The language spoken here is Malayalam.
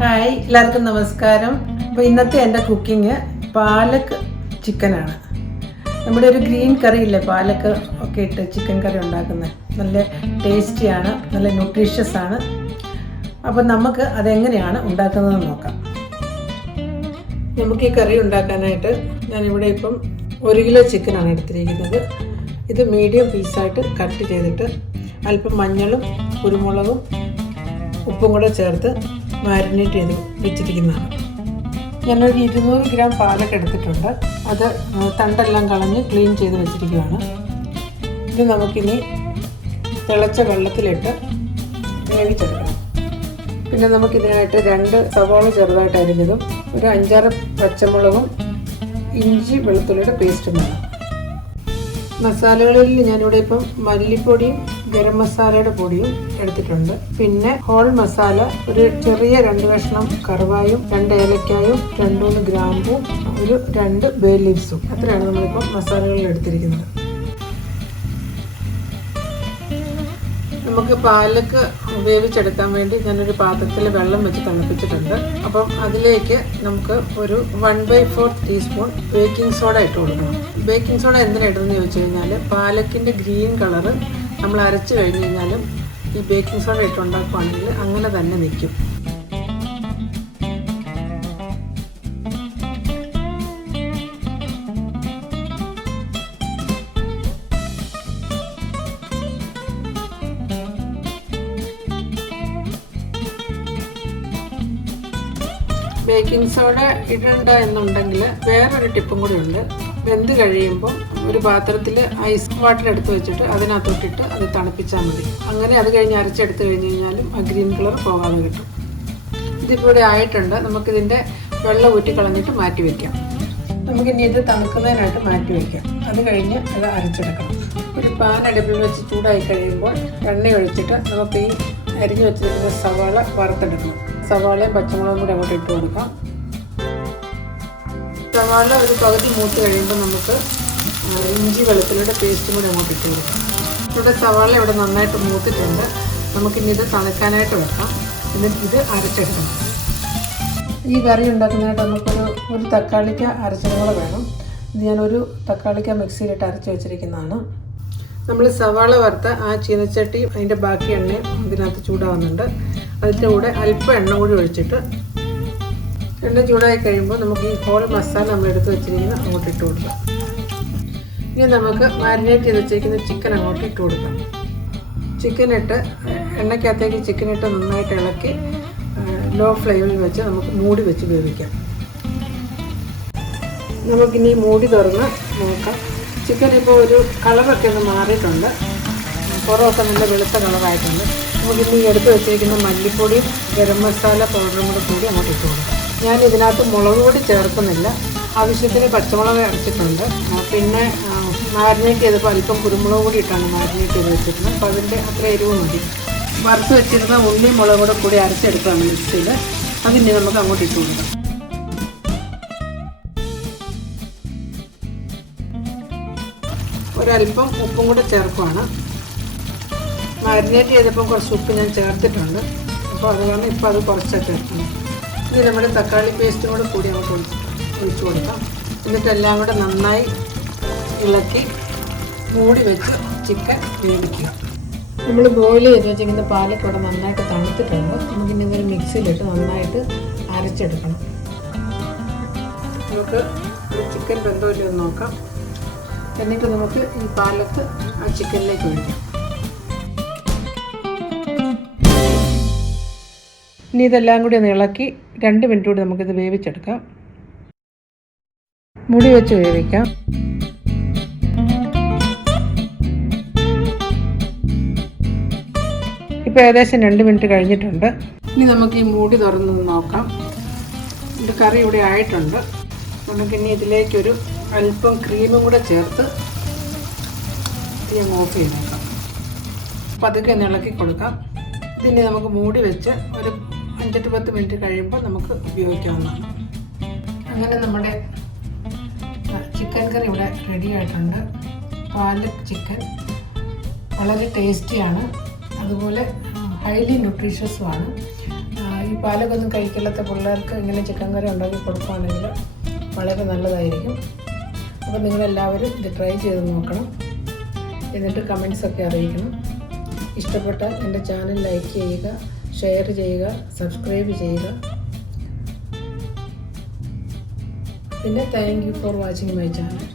ഹായ്, എല്ലാവർക്കും നമസ്കാരം. അപ്പോൾ ഇന്നത്തെ എൻ്റെ കുക്കിങ് പാലക്ക് ചിക്കനാണ്. നമ്മുടെ ഒരു ഗ്രീൻ കറി ഇല്ലേ, പാലക്ക് ഒക്കെ ഇട്ട് ചിക്കൻ കറി ഉണ്ടാക്കുന്നത് നല്ല ടേസ്റ്റിയാണ്, നല്ല ന്യൂട്രീഷ്യസ് ആണ്. അപ്പോൾ നമുക്ക് അതെങ്ങനെയാണ് ഉണ്ടാക്കുന്നതെന്ന് നോക്കാം. നമുക്ക് ഈ കറി ഉണ്ടാക്കാനായിട്ട് ഞാനിവിടെ ഇപ്പം 1 കിലോ ചിക്കനാണ് എടുത്തിരിക്കുന്നത്. ഇത് മീഡിയം പീസായിട്ട് കട്ട് ചെയ്തിട്ട് അല്പം മഞ്ഞളും കുരുമുളകും ഉപ്പും കൂടെ ചേർത്ത് മാരിനേറ്റ് ചെയ്ത് വെച്ചിരിക്കുന്നതാണ്. ഞാനൊരു 200 ഗ്രാം പാലൊക്കെ എടുത്തിട്ടുണ്ട്. അത് തണ്ടെല്ലാം കളഞ്ഞ് ക്ലീൻ ചെയ്ത് വെച്ചിരിക്കുകയാണ്. ഇത് നമുക്കിനി തിളച്ച വെള്ളത്തിലിട്ട് വേവിച്ചെടുക്കണം. പിന്നെ നമുക്കിതിനായിട്ട് 2 സവാള ചെറുതായിട്ട് അരിഞ്ഞതും ഒരു 5-6 പച്ചമുളകും ഇഞ്ചി വെളുത്തുള്ളിയുടെ പേസ്റ്റും വേണം. മസാലകളിൽ ഞാനിവിടെ ഇപ്പം മല്ലിപ്പൊടിയും ഗരം മസാലയുടെ പൊടിയും എടുത്തിട്ടുണ്ട്. പിന്നെ ഹോൾ മസാല ഒരു ചെറിയ 2 കഷ്ണം കറുവായും 2 ഏലക്കായും 2-3 ഗ്രാമ്പും ഒരു 2 ബേ ലീവ്സും അത്രയാണ് നമ്മളിപ്പം മസാലകളിൽ എടുത്തിരിക്കുന്നത്. നമുക്ക് പാലക്ക് വേവിച്ചെടുക്കാൻ വേണ്ടി ഞാനൊരു പാത്രത്തിൽ വെള്ളം വെച്ച് തിളപ്പിച്ചിട്ടുണ്ട്. അപ്പം അതിലേക്ക് നമുക്ക് ഒരു 1/4 ടീസ്പൂൺ ബേക്കിംഗ് സോഡ ഇട്ട് കൊടുക്കണം. ബേക്കിംഗ് സോഡ എന്തിനാണ് ഇടുന്നതെന്ന് ചോദിച്ചു കഴിഞ്ഞാൽ പാലക്കിൻ്റെ ഗ്രീൻ കളറ് നമ്മൾ അരച്ച് കഴിഞ്ഞ് കഴിഞ്ഞാലും ഈ ബേക്കിംഗ് സോഡ ഇട്ടുണ്ടാക്കുകയാണെങ്കിൽ അങ്ങനെ തന്നെ നിൽക്കും. ബേക്കിംഗ് സോഡ ഇടണ്ട എന്നുണ്ടെങ്കിൽ വേറൊരു ടിപ്പും കൂടി ഉണ്ട്. വെന്ത് കഴിയുമ്പോൾ ഒരു പാത്രത്തിൽ ഐസ് വാട്ടർ എടുത്ത് വെച്ചിട്ട് അതിനകത്തോട്ടിട്ട് അത് തണുപ്പിച്ചാൽ മതി. അങ്ങനെ അത് കഴിഞ്ഞ് അരച്ചെടുത്ത് കഴിഞ്ഞ് കഴിഞ്ഞാലും ആ ഗ്രീൻ കളർ പോകാതെ കിട്ടും. ഇതിപ്പോൾ ഇവിടെ ആയിട്ടുണ്ട്. നമുക്കിതിൻ്റെ വെള്ളം ഊറ്റി കളഞ്ഞിട്ട് മാറ്റി വയ്ക്കാം. നമുക്കിനി ഇത് തണുക്കുന്നതിനായിട്ട് മാറ്റി വയ്ക്കാം. അത് കഴിഞ്ഞ് അത് അരച്ചെടുക്കണം. ഒരു പാൻ അടുപ്പിൽ വെച്ച് ചൂടായി കഴിയുമ്പോൾ എണ്ണ ഒഴിച്ചിട്ട് നമുക്ക് ഈ അരിഞ്ഞു വെച്ചിരിക്കുന്ന സവാള വറുത്തെടുക്കണം. സവാളയും പച്ചമുളകും കൂടി അങ്ങോട്ട് ഇട്ട് കൊടുക്കാം. സവാള ഒരു പകുതി മൂത്ത് കഴിയുമ്പോൾ നമുക്ക് ഇഞ്ചി വെളുത്തുള്ളിയുടെ പേസ്റ്റും കൂടി അങ്ങോട്ട് ഇട്ട് കൊടുക്കാം. ഇവിടെ സവാള ഇവിടെ നന്നായിട്ട് മൂത്തിട്ടുണ്ട്. നമുക്കിനി ഇത് തണുക്കാനായിട്ട് വെക്കാം. എന്നിട്ട് ഇത് അരച്ചെടുക്കണം. ഈ കറി ഉണ്ടാക്കുന്നതായിട്ട് നമുക്കൊരു തക്കാളിക്ക അരച്ചതും കൂടെ വേണം. ഇത് ഞാനൊരു തക്കാളിക്ക മിക്സിയിലിട്ട് അരച്ച് വെച്ചിരിക്കുന്നതാണ്. നമ്മൾ സവാള വറുത്ത ആ ചീനച്ചട്ടി അതിൻ്റെ ബാക്കി എണ്ണയും ഇതിനകത്ത് ചൂടാവുന്നുണ്ട്. അതിൻ്റെ കൂടെ അല്പം എണ്ണ കൂടി ഒഴിച്ചിട്ട് എണ്ണ ചൂടായി കഴിയുമ്പോൾ നമുക്ക് ഈ ഹോൾ മസാല നമ്മൾ എടുത്ത് വെച്ചിരിക്കുന്ന അങ്ങോട്ട് ഇട്ട് കൊടുക്കാം. ഇനി നമുക്ക് മാരിനേറ്റ് ചെയ്ത് വെച്ചിരിക്കുന്ന ചിക്കൻ അങ്ങോട്ട് ഇട്ട് കൊടുക്കാം. ചിക്കനിട്ട് എണ്ണയ്ക്കകത്തേക്ക് ചിക്കനിട്ട് നന്നായിട്ട് ഇളക്കി ലോ ഫ്ലെയിമിൽ വെച്ച് നമുക്ക് മൂടി വെച്ച് വേവിക്കാം. നമുക്കിനി മൂടി തുറന്ന് നോക്കാം. ചിക്കൻ ഇപ്പോൾ ഒരു കളറൊക്കെ ഒന്ന് മാറിയിട്ടുണ്ട്. പുറമൊക്കെ നല്ല വെളുത്ത കളറായിട്ടുണ്ട്. നമുക്കിനി എടുത്ത് വെച്ചിരിക്കുന്ന മല്ലിപ്പൊടിയും ഗരം മസാല പൗഡറും കൂടി അങ്ങോട്ട് ഇട്ട് കൊടുക്കാം. ഞാൻ ഇതിനകത്ത് മുളക് പൊടി ചേർക്കുന്നില്ല. ആവശ്യത്തിന് പച്ചമുളക് അരച്ചിട്ടുണ്ട്. പിന്നെ മാരിനേറ്റ് ചെയ്തപ്പോൾ അല്പം കുരുമുളക് പൊടി ഇട്ടാണ് മാരിനേറ്റ് ചെയ്ത് വെച്ചിരുന്നത്. അപ്പോൾ അതിൻ്റെ അത്ര എരിവ് മതി. വറുത്ത് വെച്ചിരുന്ന ഉള്ളി മുളക് കൂടി അരച്ചെടുക്കുകയാണ് മിക്സിയിൽ. അതിന് നമുക്ക് അങ്ങോട്ട് ഇട്ട് കൊടുക്കാം. ഒരല്പം ഉപ്പും കൂടെ ചേർക്കുവാണ്. മാരിനേറ്റ് ചെയ്തപ്പോൾ കുറച്ച് ഉപ്പ് ഞാൻ ചേർത്തിട്ടുണ്ട്. അപ്പോൾ അത് കാരണം ഇപ്പോൾ അത് കുറച്ചൊക്കെ ചേർക്കണം. ഇനി നമ്മുടെ തക്കാളി പേസ്റ്റും കൂടി അങ്ങോട്ട് ഒഴിച്ചു കൊടുക്കാം. എന്നിട്ട് എല്ലാം കൂടെ നന്നായി ഇളക്കി മൂടി വെച്ച് ചിക്കൻ വേവിക്കുക. നമ്മൾ ബോയിൽ ചെയ്ത് വെച്ചിരിക്കുന്ന പാലൊക്കെ ഇവിടെ നന്നായിട്ട് തണുത്തിട്ടുണ്ട്. നമുക്കിനി ഇതൊരു മിക്സിയിലിട്ട് നന്നായിട്ട് അരച്ചെടുക്കണം. നമുക്ക് ചിക്കൻ വെന്തോല്ലോ എന്ന് നോക്കാം. എന്നിട്ട് നമുക്ക് ഈ പാലക്ക് ആ ചിക്കനിലേക്ക് ഒഴിക്കാം. ഇനി ഇതെല്ലാം കൂടി ഒന്ന് ഇളക്കി 2 മിനിറ്റ് കൂടി നമുക്കിത് വേവിച്ചെടുക്കാം. മൂടി വെച്ച് വേവിക്കാം. ഇപ്പോൾ ഏകദേശം 2 മിനിറ്റ് കഴിഞ്ഞിട്ടുണ്ട്. ഇനി നമുക്ക് ഈ മൂടി തുറന്ന് നോക്കാം. ഇത് കറി ഇവിടെ ആയിട്ടുണ്ട്. നമുക്കിനി ഇതിലേക്കൊരു അല്പം ക്രീമും കൂടെ ചേർത്ത് ഓഫ് ചെയ്ത് നോക്കാം. പതുക്കെ ഒന്ന് ഇളക്കി കൊടുക്കാം. ഇതിനെ നമുക്ക് മൂടി വെച്ച് ഒരു 5-10 മിനിറ്റ് കഴിയുമ്പോൾ നമുക്ക് ഉപയോഗിക്കാവുന്നതാണ്. അങ്ങനെ നമ്മുടെ ചിക്കൻ കറി ഇവിടെ റെഡി ആയിട്ടുണ്ട്. പാലക് ചിക്കൻ വളരെ ടേസ്റ്റിയാണ്, അതുപോലെ ഹൈലി ന്യൂട്രീഷ്യസുമാണ്. ഈ പാലൊക്കെ ഒന്നും കഴിക്കില്ലാത്ത പിള്ളേർക്ക് ഇങ്ങനെ ചിക്കൻ കറി ഉണ്ടാക്കി കൊടുക്കുകയാണെങ്കിൽ വളരെ നല്ലതായിരിക്കും. അപ്പോൾ നിങ്ങളെല്ലാവരും ഇത് ട്രൈ ചെയ്ത് നോക്കണം. എന്നിട്ട് കമൻറ്റ്സൊക്കെ അറിയിക്കണം. ഇഷ്ടപ്പെട്ടാൽ എൻ്റെ ചാനൽ ലൈക്ക് ചെയ്യുക, ഷെയർ ചെയ്യുക, സബ്സ്ക്രൈബ് ചെയ്യുക. പിന്നെ thank you for watching my channel.